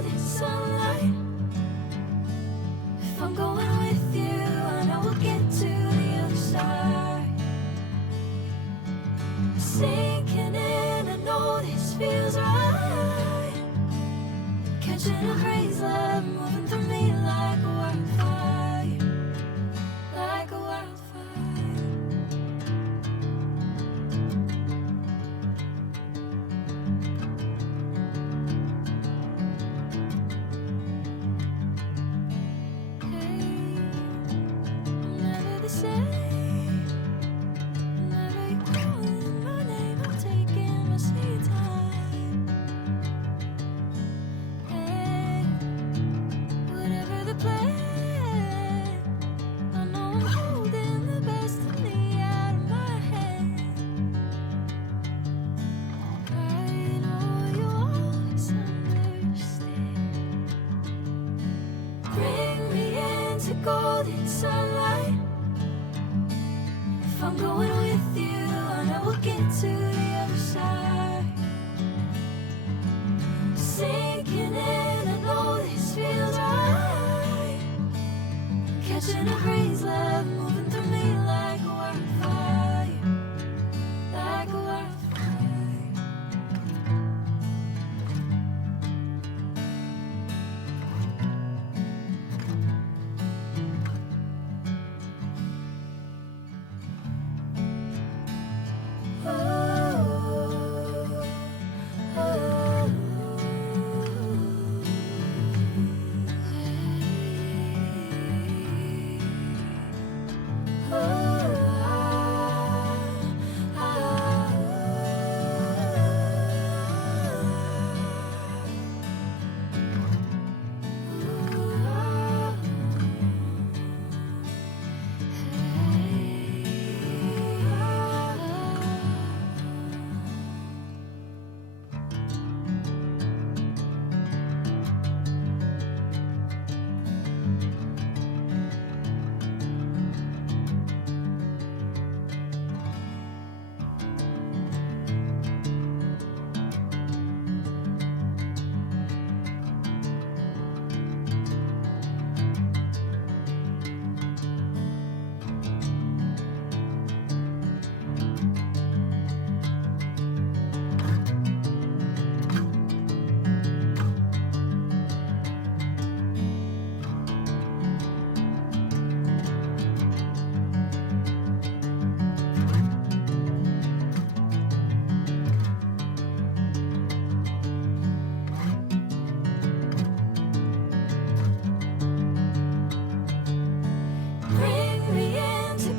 golden sunlight. If I'm going with you, I know we'll get to the other side. Sinking in, I know this feels right. Catching a breeze, love moving through me like a wildfire, like a wildfire. Golden sunlight. If I'm going with you, I know we'll get to the other side. Sinking in, I know this feels right. Catching a breeze, love moving through me like a wildfire, like a wildfire.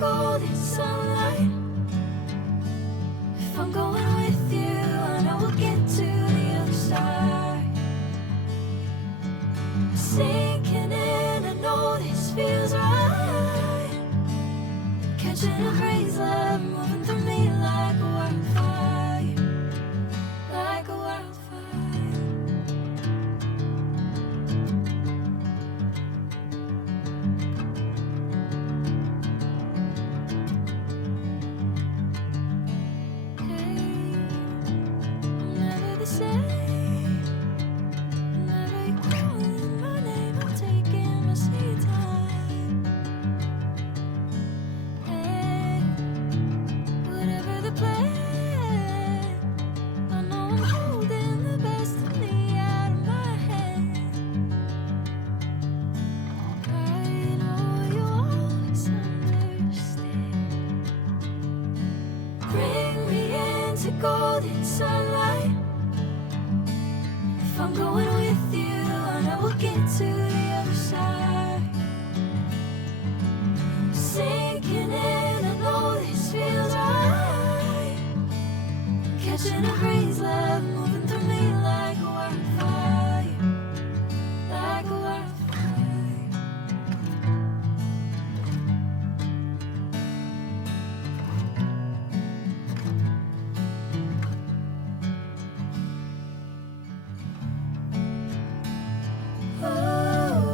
Golden sunlight. If I'm going with you, I know we'll get to the other side. Sinking in, I know this feels right. Catching a breeze, love moving through me like a wildfire, like a wildfire. Golden sunlight. If I'm going with you, I know we'll get to the other side. Sinking in, I know this feels right. Catching a breeze, love moving through me like a wildfire, like a wildfire. Oh.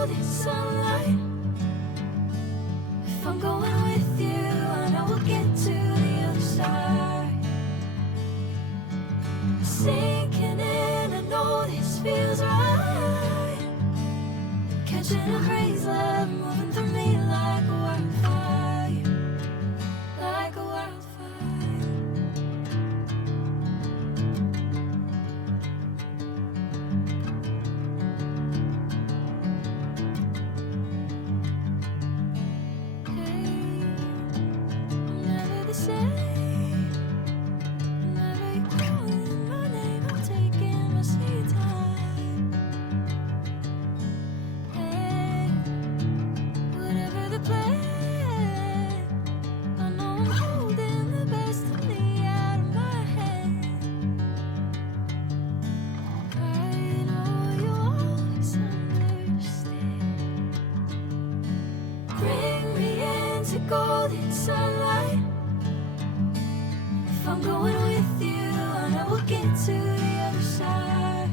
golden sunlight. If I'm going with you, I know we'll get to the other side. Sinking in, I know this feels right. Catching a breeze, love moving through me like a wildfire, like a wildfire. Golden sunlight. If I'm going with you, I know we'll get to the other side.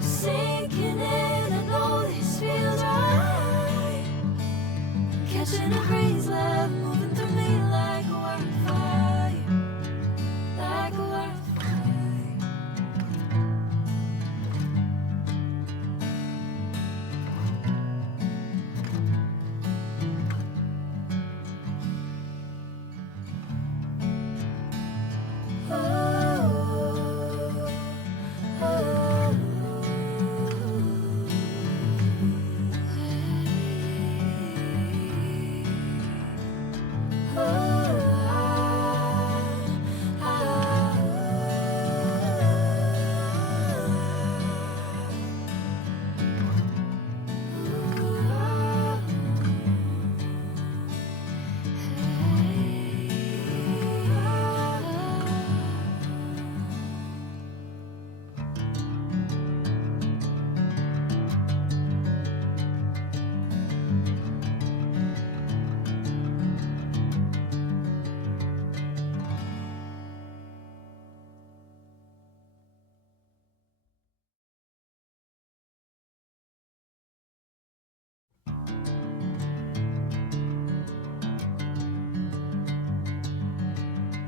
Sinking in, I know this feels right. Catching a breeze, love moving through me like a wildfire, like a wildfire.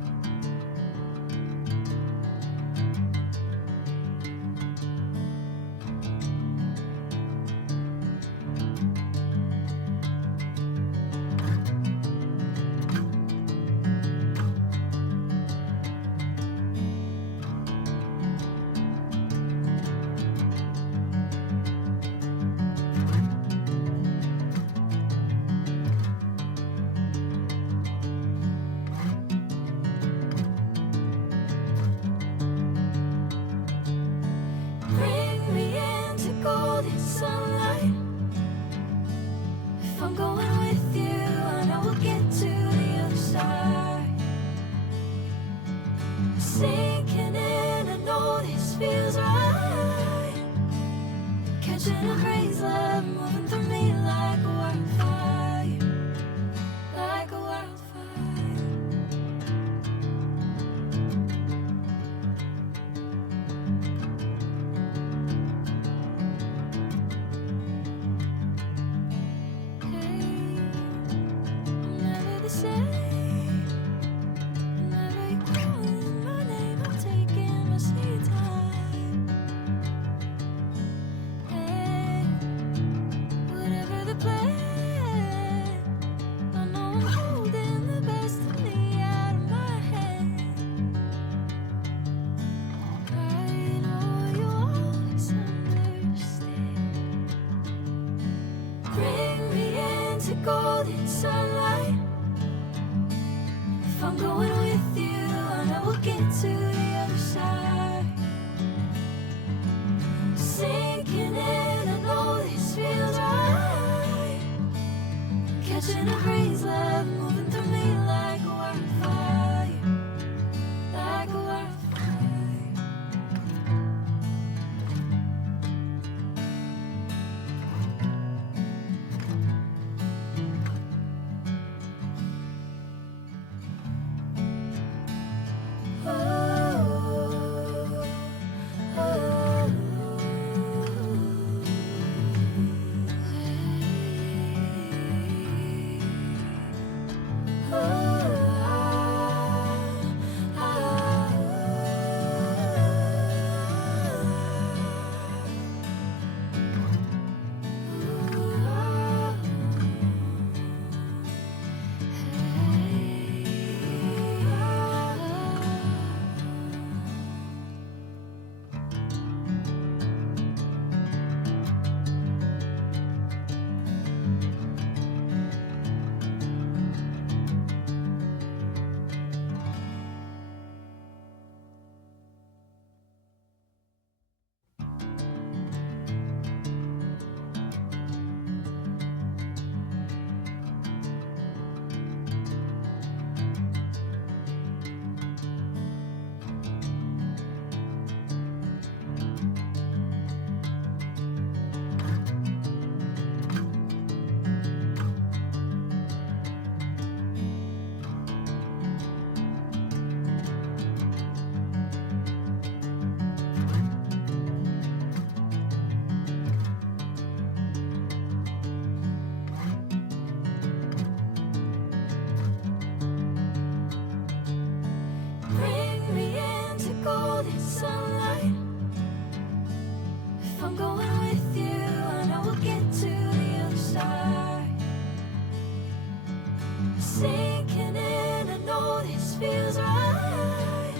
Golden sunlight. If I'm going with you, I know we'll get to the other side. Sinking in, I know this feels right. Catching a breeze, love moving through me like a wildfire, like a wildfire. golden sunlight. If I'm going with you, I know we'll get to the other side. Sinking in, I know this feels right.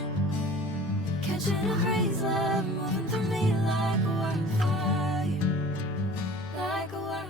Catching a crazy love moving through me like a wildfire, like a wildfire.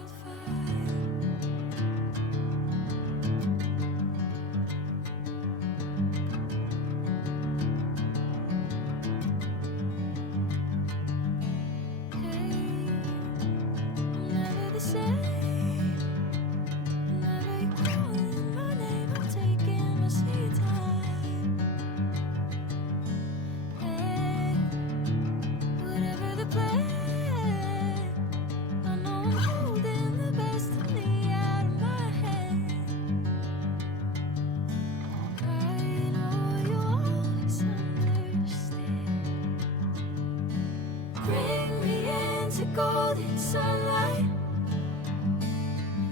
Golden sunlight.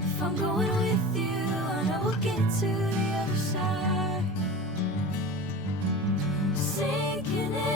If I'm going with you, I know we'll get to the other side. Sinking in.